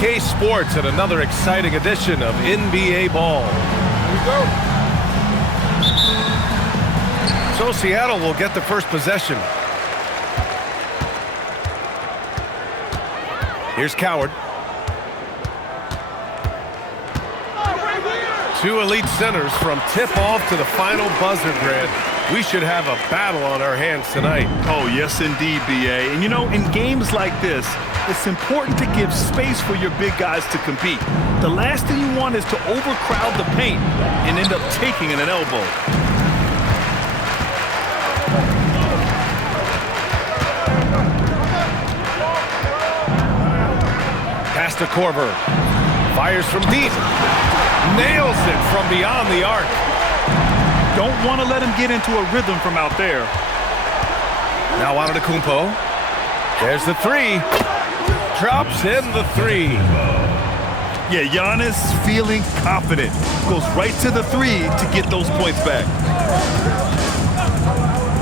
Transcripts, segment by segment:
NBA2K Sports and another exciting edition of NBA Ball. Here we go. So Seattle will get the first possession. Here's Coward. Two elite centers from tip-off to the final buzzer, Grant. We should have a battle on our hands tonight. Oh, yes, indeed, B.A. And, you know, in games like this, it's important to give space for your big guys to compete. The last thing you want is to overcrowd the paint and end up taking an elbow. Pass to Korver. Fires from deep. Nails it from beyond the arc. Don't want to let him get into a rhythm from out there. Now Antetokounmpo. There's the three. Drops in the three. Yeah, Giannis feeling confident. Goes right to the three to get those points back.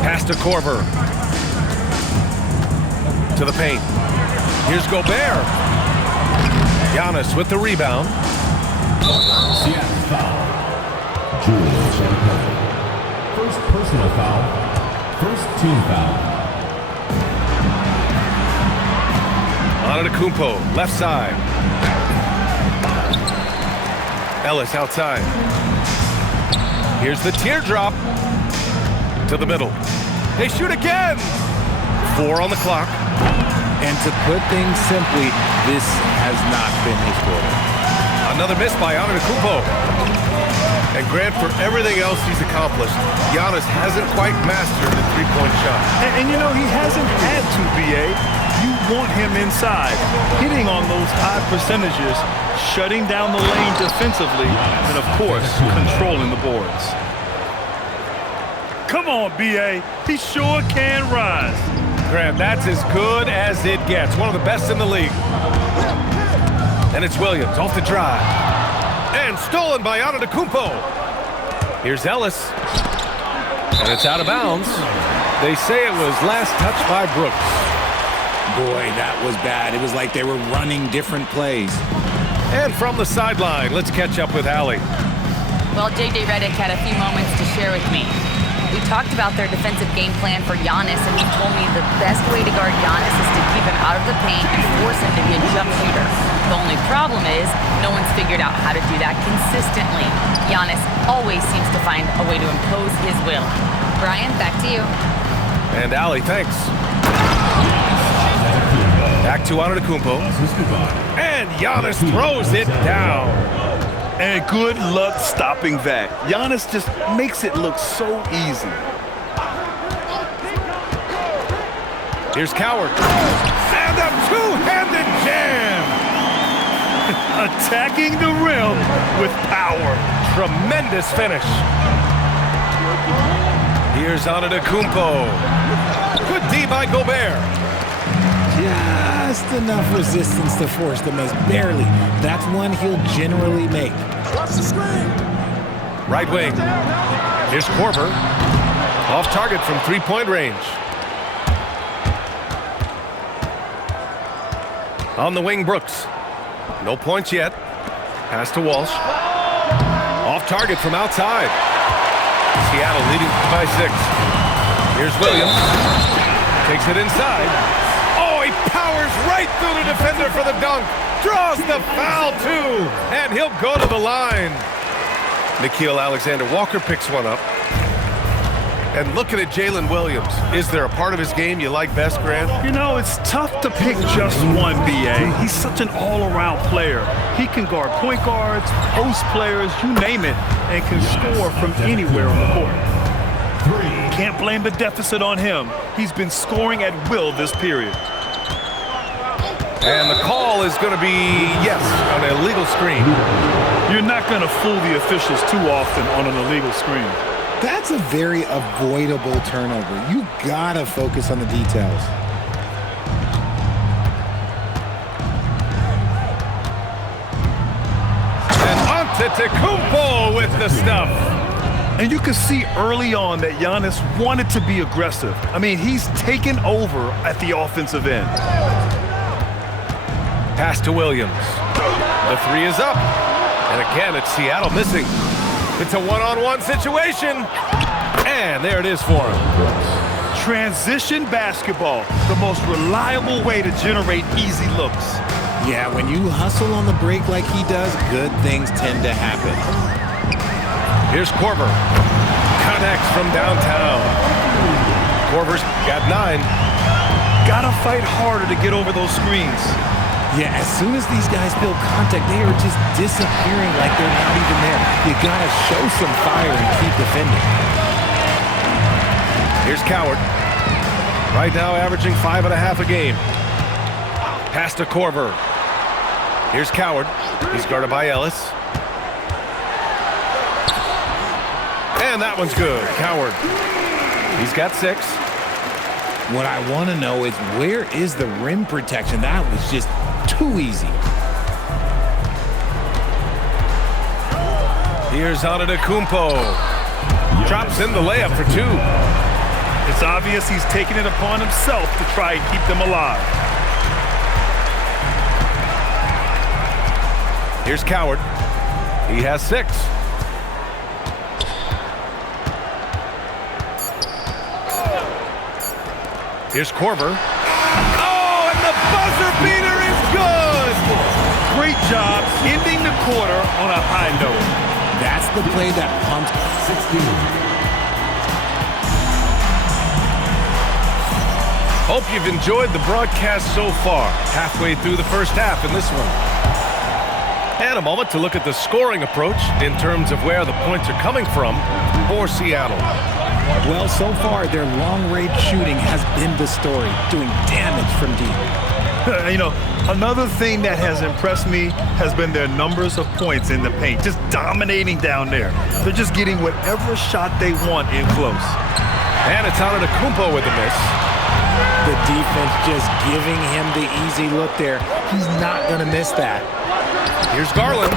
Pass to Korver. To the paint. Here's Gobert. Giannis with the rebound. Seattle foul. Julius Champagner. First personal foul. First team foul. Antetokounmpo, left side. Ellis outside. Here's the teardrop. To the middle. They shoot again. 4 on the clock. And to put things simply, this has not been his quarter. Another miss by Antetokounmpo. And Grant, for everything else he's accomplished, Giannis hasn't quite mastered the three-point shot. And you know, he hasn't had to, B.A. You want him inside, hitting on those high percentages, shutting down the lane defensively, and, of course, controlling the boards. Come on, B.A. He sure can rise. Grant, that's as good as it gets. One of the best in the league. And it's Williams off the drive. And stolen by Antetokounmpo. Here's Ellis. And it's out of bounds. They say it was last touched by Brooks. Boy, that was bad. It was like they were running different plays. And from the sideline, let's catch up with Allie. Well, J.J. Redick had a few moments to share with me. We talked about their defensive game plan for Giannis, and he told me the best way to guard Giannis is to keep him out of the paint and force him to be a jump shooter. The only problem is no one's figured out how to do that consistently. Giannis always seems to find a way to impose his will. Brian, back to you. And Allie, thanks. Back to Antetokounmpo. And Giannis throws it down. And good luck stopping that. Giannis just makes it look so easy. Here's Coward. And a two-handed jam. Attacking the rim with power. Tremendous finish. Here's Antetokounmpo. Good D by Gobert. Just enough resistance to force the miss. Barely. That's one he'll generally make. Watch the screen. Right wing. Here's Korver. Off target from three-point range. On the wing, Brooks. No points yet. Pass to Walsh. Off target from outside. Seattle leading by 6. Here's Williams. Takes it inside. Oh, he powers right through the defender for the dunk. Draws the foul, too. And he'll go to the line. Nickeil Alexander-Walker picks one up. And looking at Jalen Williams, is there a part of his game you like best, Grant? You know, it's tough to pick just one, B.A. He's such an all-around player. He can guard point guards, post players, you name it, and can score from anywhere on the court. Can't blame the deficit on him. He's been scoring at will this period. And the call is going to be, yes, an illegal screen. You're not going to fool the officials too often on an illegal screen. That's a very avoidable turnover. You gotta focus on the details. And Antetokounmpo with the stuff. And you can see early on that Giannis wanted to be aggressive. I mean, he's taken over at the offensive end. Pass to Williams. The three is up. And again, it's Seattle missing. It's a one-on-one situation. And there it is for him. Transition basketball, the most reliable way to generate easy looks. Yeah, when you hustle on the break like he does, good things tend to happen. Here's Korver. Connects from downtown. Korver's got 9. Gotta fight harder to get over those screens. Yeah, as soon as these guys feel contact, they are just disappearing like they're not even there. You gotta show some fire and keep defending. Here's Coward. Right now averaging 5.5 a game. Pass to Korver. Here's Coward. He's guarded by Ellis. And that one's good. Coward. He's got 6. What I want to know is, where is the rim protection? That was just too easy. Here's Antetokounmpo. Drops in the layup for 2. It's obvious he's taking it upon himself to try and keep them alive. Here's Coward. He has 6. Here's Korver. Oh, and the buzzer beater is good! Great job ending the quarter on a high note. That's the play that pumps 16. Hope you've enjoyed the broadcast so far. Halfway through the first half in this one. And a moment to look at the scoring approach in terms of where the points are coming from for Seattle. Well, so far, their long-range shooting has been the story, doing damage from deep. You know, another thing that has impressed me has been their numbers of points in the paint, just dominating down there. They're just getting whatever shot they want in close. And it's Antetokounmpo with a miss. The defense just giving him the easy look there. He's not going to miss that. Here's Garland.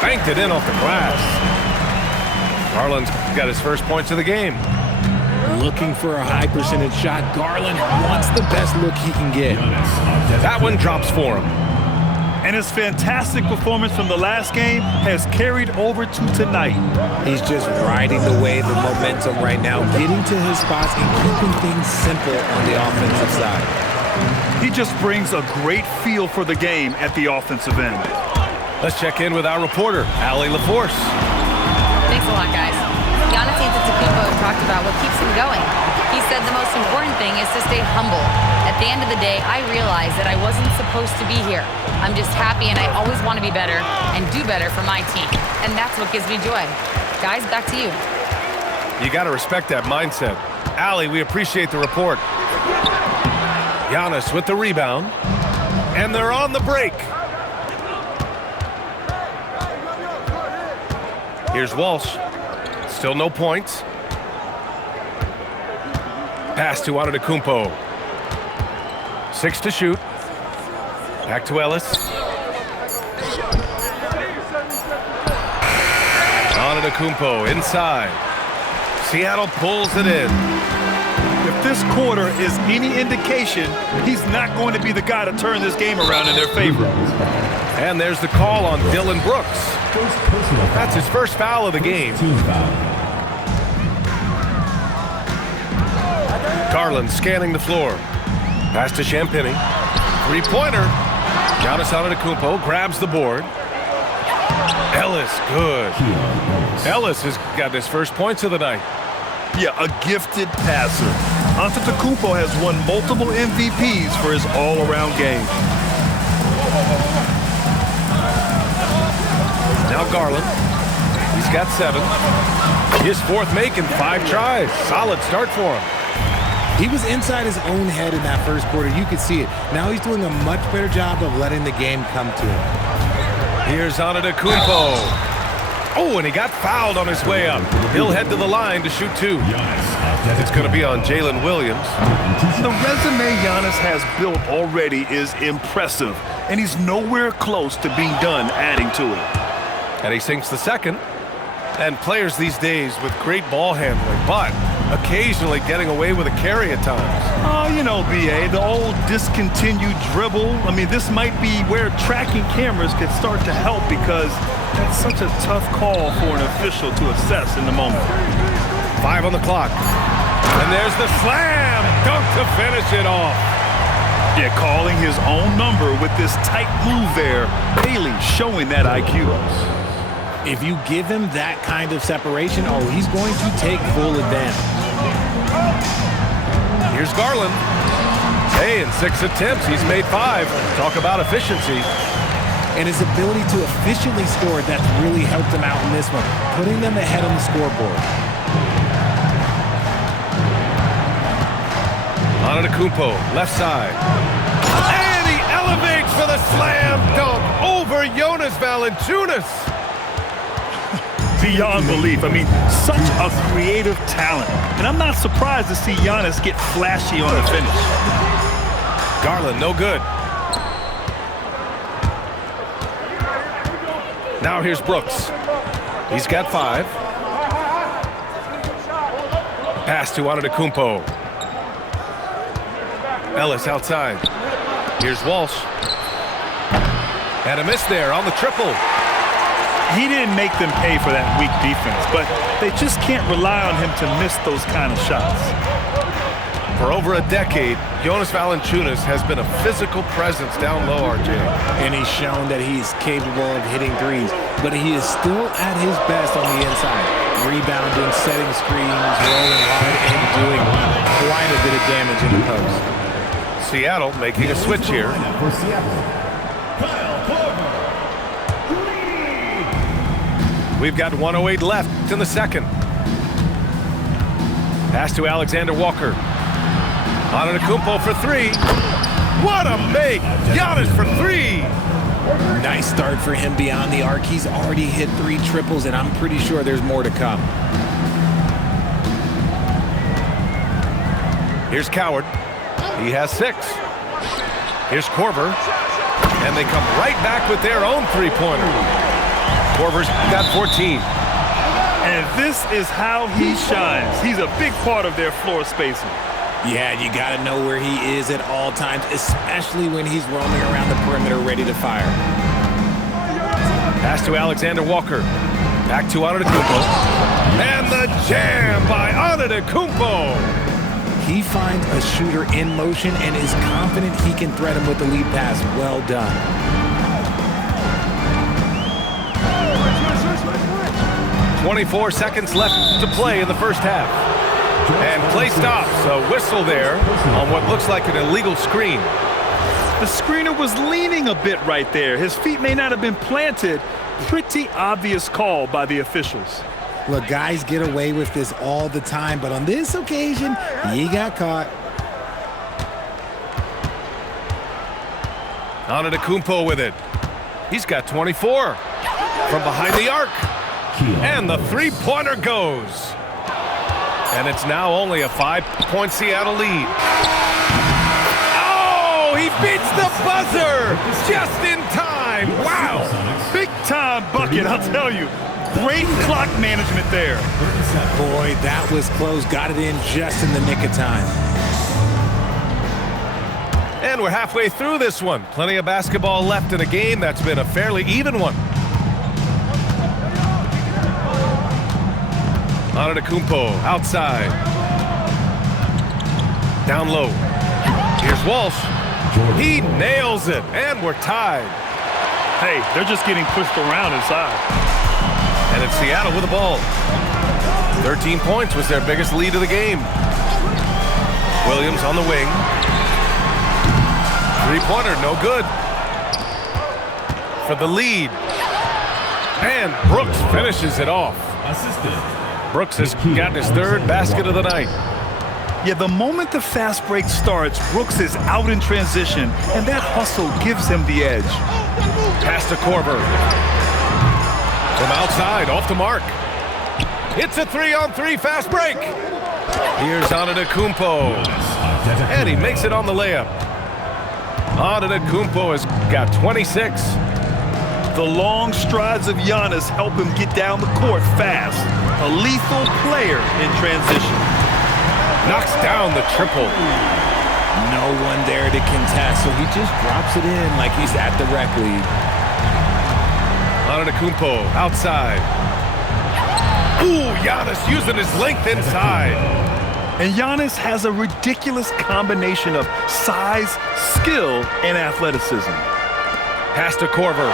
Banked it in off the glass. Garland's got his first points of the game. Looking for a high percentage shot. Garland wants the best look he can get. That one drops for him. And his fantastic performance from the last game has carried over to tonight. He's just riding the wave of momentum right now, getting to his spots and keeping things simple on the offensive side. He just brings a great feel for the game at the offensive end. Let's check in with our reporter, Allie LaForce. Thanks a lot, guys. Giannis Antetokounmpo talked about what keeps him going. He said the most important thing is to stay humble. At the end of the day, I realized that I wasn't supposed to be here. I'm just happy, and I always want to be better and do better for my team. And that's what gives me joy. Guys, back to you. You got to respect that mindset. Allie, we appreciate the report. Giannis with the rebound. And they're on the break. Here's Walsh. Still no points. Pass to Antetokounmpo. 6 to shoot. Back to Ellis. Antetokounmpo inside. Seattle pulls it in. If this quarter is any indication, he's not going to be the guy to turn this game around in their favor. And there's the call on Dylan Brooks. That's his first foul of the game. Team foul. Garland scanning the floor. Pass to Champagny. Three-pointer. Giannis Antetokounmpo grabs the board. Ellis, good. Ellis has got his first points of the night. Yeah, a gifted passer. Antetokounmpo has won multiple MVPs for his all-around game. Now Garland. He's got 7. His fourth make in 5 tries. Solid start for him. He was inside his own head in that first quarter. You could see it. Now he's doing a much better job of letting the game come to him. Here's Antetokounmpo. Oh, and he got fouled on his way up. He'll head to the line to shoot 2. It's going to be on Jalen Williams. The resume Giannis has built already is impressive, and he's nowhere close to being done adding to it. And he sinks the second. And players these days with great ball handling, but occasionally getting away with a carry at times. Oh, you know, B.A., the old discontinued dribble. I mean, this might be where tracking cameras could start to help because that's such a tough call for an official to assess in the moment. 5 on the clock. And there's the slam dunk to finish it off. Yeah, calling his own number with this tight move there. Bailey showing that IQ. If you give him that kind of separation, oh, he's going to take full advantage. Here's Garland. Hey, in 6 attempts, he's made 5. Talk about efficiency. And his ability to efficiently score, that's really helped him out in this one, putting them ahead on the scoreboard. Antetokounmpo, left side. And he elevates for the slam dunk over Jonas Valanciunas. Beyond belief. I mean, such a creative talent. And I'm not surprised to see Giannis get flashy on the finish. Garland, no good. Now here's Brooks. He's got 5. Pass to Antetokounmpo. Ellis outside. Here's Walsh. And a miss there on the triple. He didn't make them pay for that weak defense, but they just can't rely on him to miss those kind of shots. For over a decade, Jonas Valanciunas has been a physical presence down low, RJ. And he's shown that he's capable of hitting threes, but he is still at his best on the inside. Rebounding, setting screens, rolling hard, and doing quite a bit of damage in the post. Seattle making a switch here. For Seattle, Kyle Korver. We've got 1:08 left in the second. Pass to Alexander Walker. Antetokounmpo for 3. What a make! Giannis for 3. Nice start for him beyond the arc. He's already hit 3 triples, and I'm pretty sure there's more to come. Here's Coward. He has 6. Here's Korver. And they come right back with their own three-pointer. Korver's got 14. And this is how he shines. He's a big part of their floor spacing. Yeah, you got to know where he is at all times, especially when he's roaming around the perimeter ready to fire. Pass to Alexander Walker. Back to Antetokounmpo. And the jam by Antetokounmpo. He finds a shooter in motion and is confident he can thread him with the lead pass. Well done. .24 seconds left to play in the first half. And play stops. A whistle there on what looks like an illegal screen. The screener was leaning a bit right there. His feet may not have been planted. Pretty obvious call by the officials. Look, guys get away with this all the time, but on this occasion, he got caught. Antetokounmpo with it. He's got 24 from behind the arc. And the three-pointer goes. And it's now only a 5-point Seattle lead. Oh, he beats the buzzer just in time. Wow. Big-time bucket, I'll tell you. Great clock management there. Boy, that was close. Got it in just in the nick of time. And we're halfway through this one. Plenty of basketball left in a game that's been a fairly even one. Antetokounmpo outside. Down low. Here's Walsh. He nails it, and we're tied. Hey, they're just getting pushed around inside. And it's Seattle with the ball. 13 points was their biggest lead of the game. Williams on the wing. Three-pointer, no good. For the lead. And Brooks finishes it off. Brooks has gotten his 3rd basket of the night. Yeah, the moment the fast break starts, Brooks is out in transition, and that hustle gives him the edge. Pass to Korver. From outside, off the mark. It's a 3-on-3 fast break. Here's Antetokounmpo. And he makes it on the layup. Antetokounmpo has got 26. The long strides of Giannis help him get down the court fast. A lethal player in transition. knocks down the triple. No one there to contest, so he just drops it in like he's at the rec league. Antetokounmpo outside. Ooh, Giannis using his length inside. And Giannis has a ridiculous combination of size, skill, and athleticism. Pass to Korver.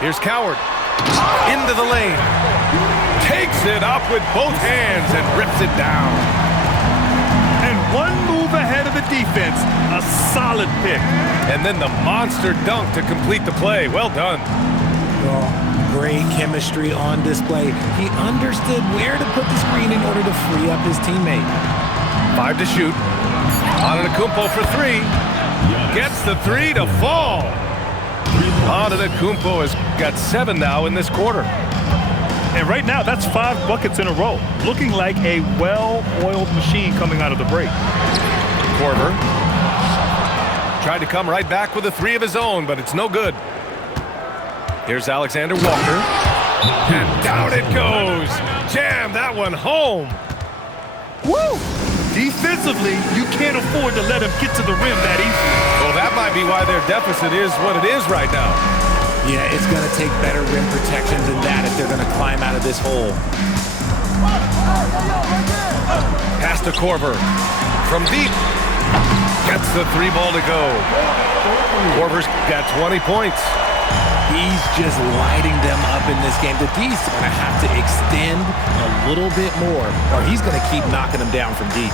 Here's Coward. Into the lane. Takes it up with both hands and rips it down. And one move ahead of the defense, a solid pick. And then the monster dunk to complete the play. Well done. Great chemistry on display. He understood where to put the screen in order to free up his teammate. 5 to shoot. Antetokounmpo for 3. Gets the 3 to fall. Antetokounmpo has got 7 now in this quarter. And right now, that's 5 buckets in a row. Looking like a well-oiled machine coming out of the break. Korver tried to come right back with a 3 of his own, but it's no good. Here's Alexander Walker. And down it goes. Jam that one home. Woo! Defensively, you can't afford to let him get to the rim that easy. Well, that might be why their deficit is what it is right now. Yeah, it's going to take better rim protection than that if they're going to climb out of this hole. Pass to Korver. From deep. Gets the 3 ball to go. Korver's got 20 points. He's just lighting them up in this game. The D's going to have to extend a little bit more, or he's going to keep knocking them down from deep.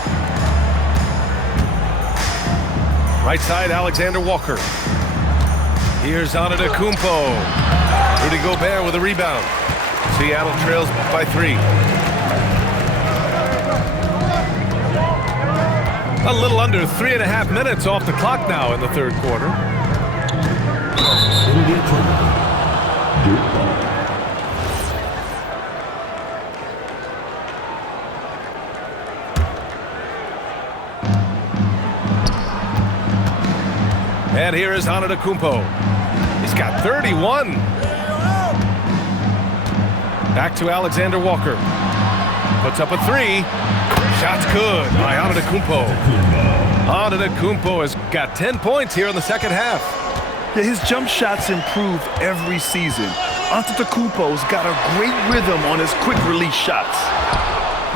Right side, Alexander Walker. Here's Antetokounmpo. Rudy Gobert with a rebound. Seattle trails by 3. A little under 3.5 minutes off the clock now in the third quarter. NBA2K26. Duke ball. And here is Antetokounmpo. He's got 31. Back to Alexander Walker. Puts up a 3. Shot's good by Antetokounmpo. Antetokounmpo has got 10 points here in the second half. Yeah, his jump shots improve every season. Antetokounmpo's got a great rhythm on his quick release shots.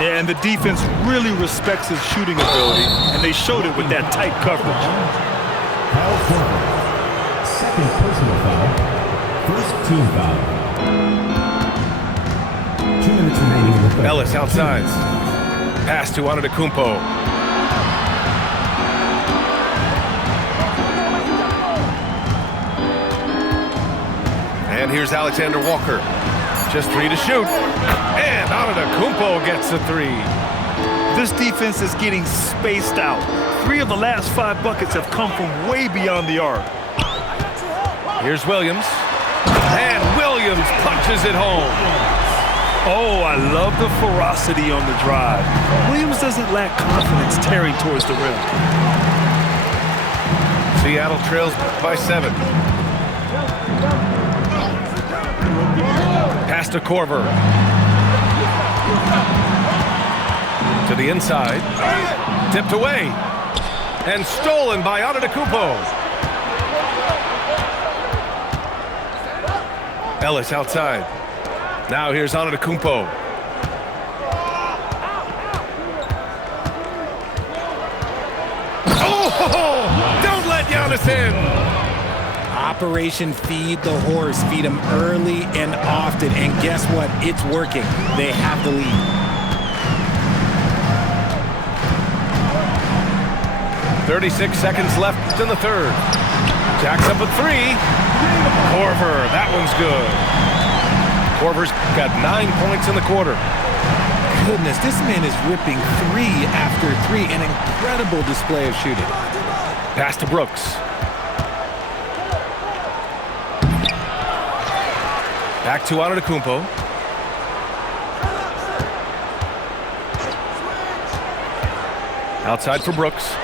Yeah, and the defense really respects his shooting ability, and they showed it with that tight coverage. Kyle Korver. Second personal foul. First team foul. 2 minutes remaining in the third. Ellis outside. Pass to Antetokounmpo. And here's Alexander Walker. Just 3 to shoot. And Antetokounmpo gets the 3. This defense is getting spaced out. 3 of the last 5 buckets have come from way beyond the arc. Here's Williams. And Williams punches it home. Oh, I love the ferocity on the drive. Williams doesn't lack confidence tearing towards the rim. Seattle trails by 7. Pass to Korver. To the inside. Tipped away. And stolen by Antetokounmpo. Ellis outside. Now here's Antetokounmpo. Oh! Don't let Giannis in! Operation Feed the Horse. Feed him early and often. And guess what? It's working. They have the lead. .36 seconds left in the third. Jacks up a 3. Korver, that one's good. Korver's got 9 points in the quarter. Goodness, this man is ripping 3 after 3. An incredible display of shooting. Pass to Brooks. Back to Antetokounmpo. Outside for Brooks.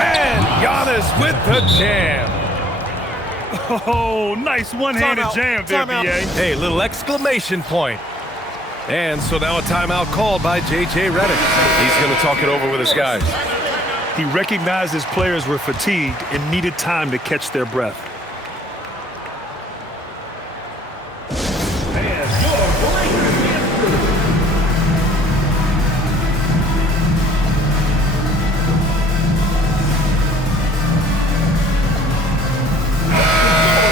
And Giannis with the jam. Oh, nice one-handed jam there, BA. Hey, little exclamation point. And so now a timeout called by J.J. Redick. He's going to talk it over with his guys. He recognized his players were fatigued and needed time to catch their breath.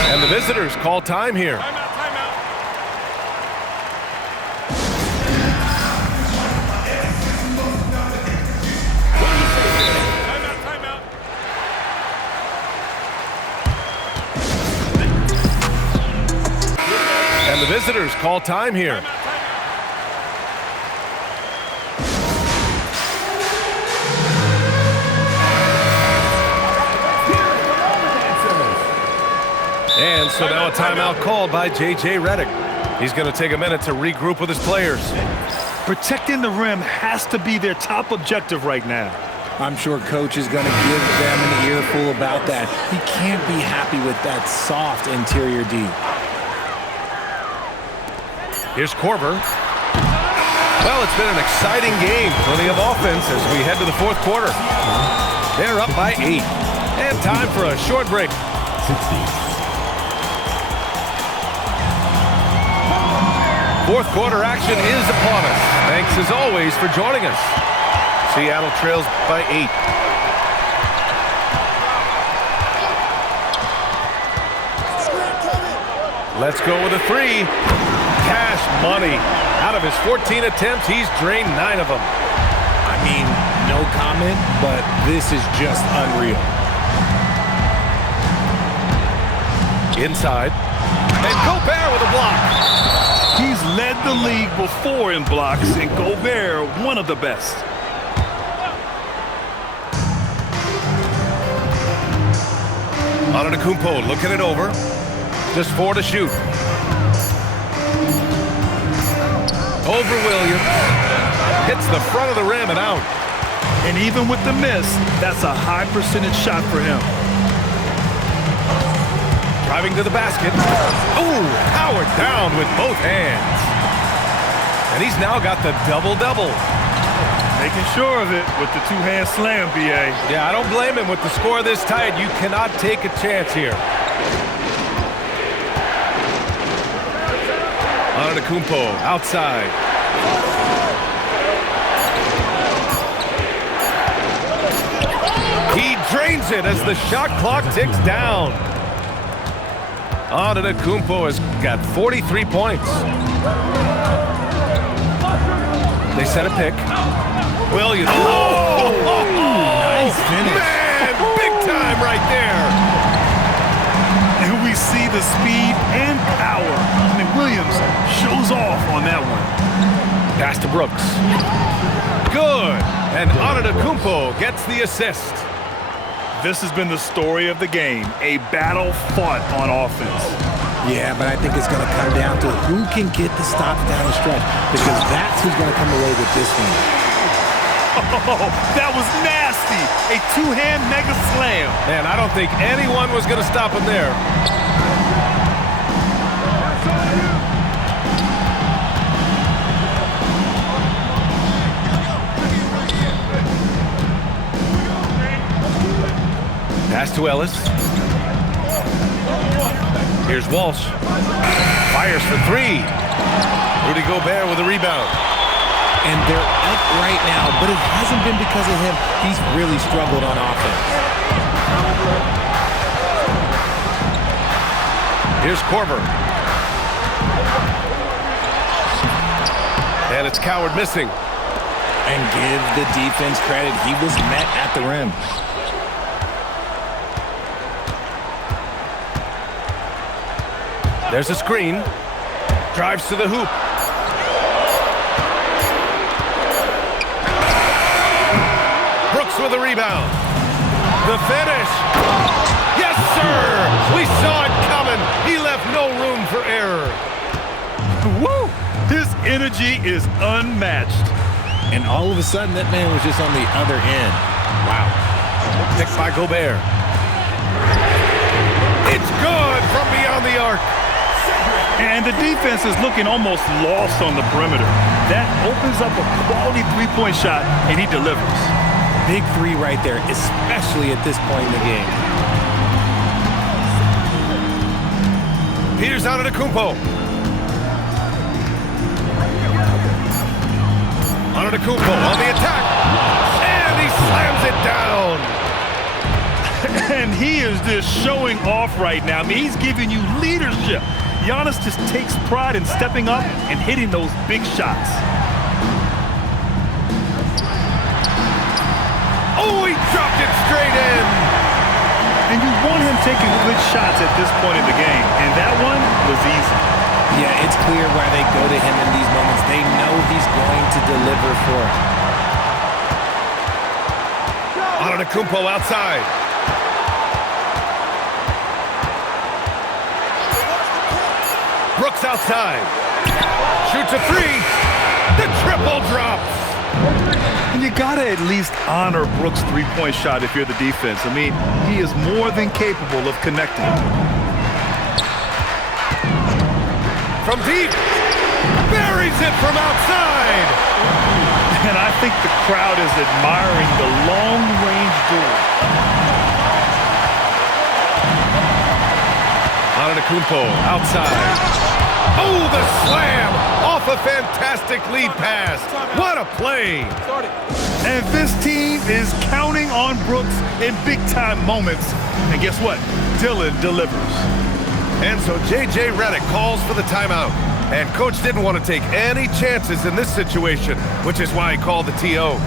And the visitors call time here. And the visitors call time here. And so now a timeout called by J.J. Redick. He's going to take a minute to regroup with his players. Protecting the rim has to be their top objective right now. I'm sure Coach is going to give them an earful about that. He can't be happy with that soft interior D. Here's Korver. Well, it's been an exciting game. Plenty of offense as we head to the fourth quarter. They're up by 8. And time for a short break. 60. Fourth quarter action is upon us. Thanks as always for joining us. Seattle trails by 8. Let's go with a 3. Cash money. Out of his 14 attempts, he's drained 9 of them. I mean, no comment, but this is just unreal. Inside. And Gobert with a block. He's led the league before in blocks, and Gobert, one of the best. Antetokounmpo looking it over. Just 4 to shoot. Over Williams. Hits the front of the rim and out. And even with the miss, that's a high percentage shot for him. Driving to the basket. Ooh, powered down with both hands. And he's now got the double-double. Making sure of it with the two-hand slam, B.A. Yeah, I don't blame him with the score this tight. You cannot take a chance here. Antetokounmpo outside. He drains it as the shot clock ticks down. Antetokounmpo has got 43 points. They set a pick. Williams. Oh! Nice finish. Man, big time right there. And we see the speed and power. I mean, Williams shows off on that one. Pass to Brooks. Good. And Antetokounmpo gets the assist. This has been the story of the game, a battle fought on offense. Yeah, but I think it's going to come down to who can get the stops down the stretch, because that's who's going to come away with this one. Oh, that was nasty. A two-hand mega slam. Man, I don't think anyone was going to stop him there. Pass to Ellis. Here's Walsh. Fires for 3. Rudy Gobert with a rebound. And they're up right now, but it hasn't been because of him. He's really struggled on offense. Here's Korver. And it's Coward missing. And give the defense credit. He was met at the rim. There's a screen. Drives to the hoop. Brooks with a rebound. The finish. Yes, sir! We saw it coming. He left no room for error. Woo! His energy is unmatched. And all of a sudden, that man was just on the other end. Wow. Picked by Gobert. It's good from beyond the arc. And the defense is looking almost lost on the perimeter. That opens up a quality three-point shot, and he delivers. Big three right there, especially at this point in the game. Here's Antetokounmpo. Antetokounmpo on the attack. And he slams it down. And he is just showing off right now. I mean, he's giving you leadership. Giannis just takes pride in stepping up and hitting those big shots. Oh, he dropped it straight in. And you want him taking good shots at this point in the game. And that one was easy. Yeah, it's clear why they go to him in these moments. They know he's going to deliver for them. Antetokounmpo outside. Brooks outside. Shoots a three. The triple drops. And you got to at least honor Brooks' three-point shot if you're the defense. I mean, he is more than capable of connecting. From deep. Buries it from outside. And I think the crowd is admiring the long-range duel. Antetokounmpo outside. Oh, the slam off a fantastic lead pass. What a play. And this team is counting on Brooks in big-time moments. And guess what? Dillon delivers. And so J.J. Redick calls for the timeout. And coach didn't want to take any chances in this situation, which is why he called the TO.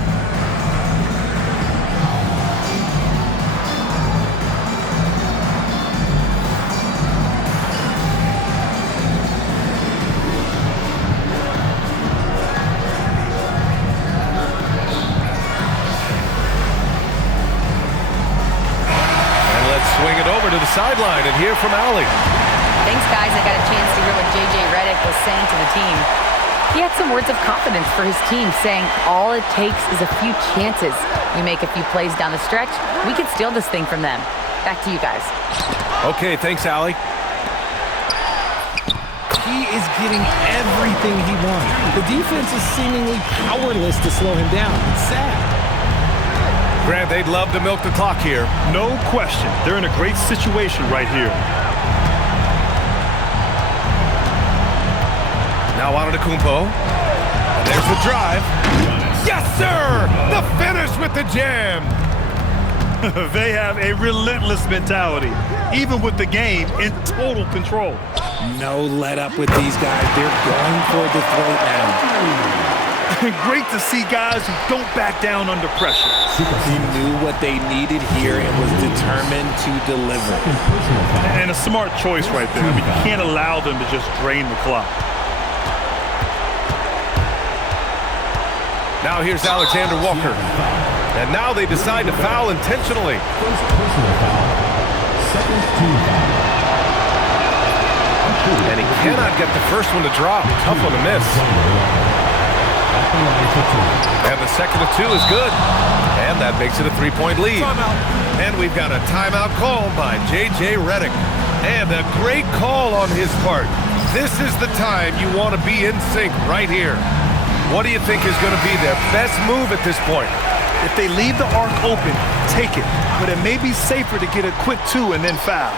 Swing it over to the sideline and hear from Allie. Thanks, guys. I got a chance to hear what J.J. Redick was saying to the team. He had some words of confidence for his team, saying all it takes is a few chances. We make a few plays down the stretch, we could steal this thing from them. Back to you guys. Okay, thanks, Allie. He is getting everything he wants. The defense is seemingly powerless to slow him down. It's sad. Grant, they'd love to milk the clock here. No question. They're in a great situation right here. Now Antetokounmpo. And there's the drive. Yes, sir! The finish with the jam. They have a relentless mentality, even with the game in total control. No let up with these guys. They're going for the throat now. Great to see guys who don't back down under pressure. He knew what they needed here and was determined to deliver. And a smart choice right there. I mean, you can't allow them to just drain the clock. Now here's Alexander Walker. And now they decide to foul intentionally. First personal foul. Second team foul. And he cannot get the first one to drop. Tough one to miss. And the second of two is good. And that makes it a three-point lead. And we've got a timeout call by J.J. Redick. And a great call on his part. This is the time you want to be in sync right here. What do you think is going to be their best move at this point? If they leave the arc open, take it. But it may be safer to get a quick two and then foul.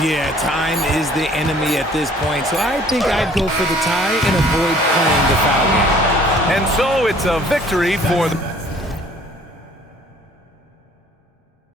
Yeah, time is the enemy at this point. So I think I'd go for the tie and avoid playing the foul game. And so it's a victory for the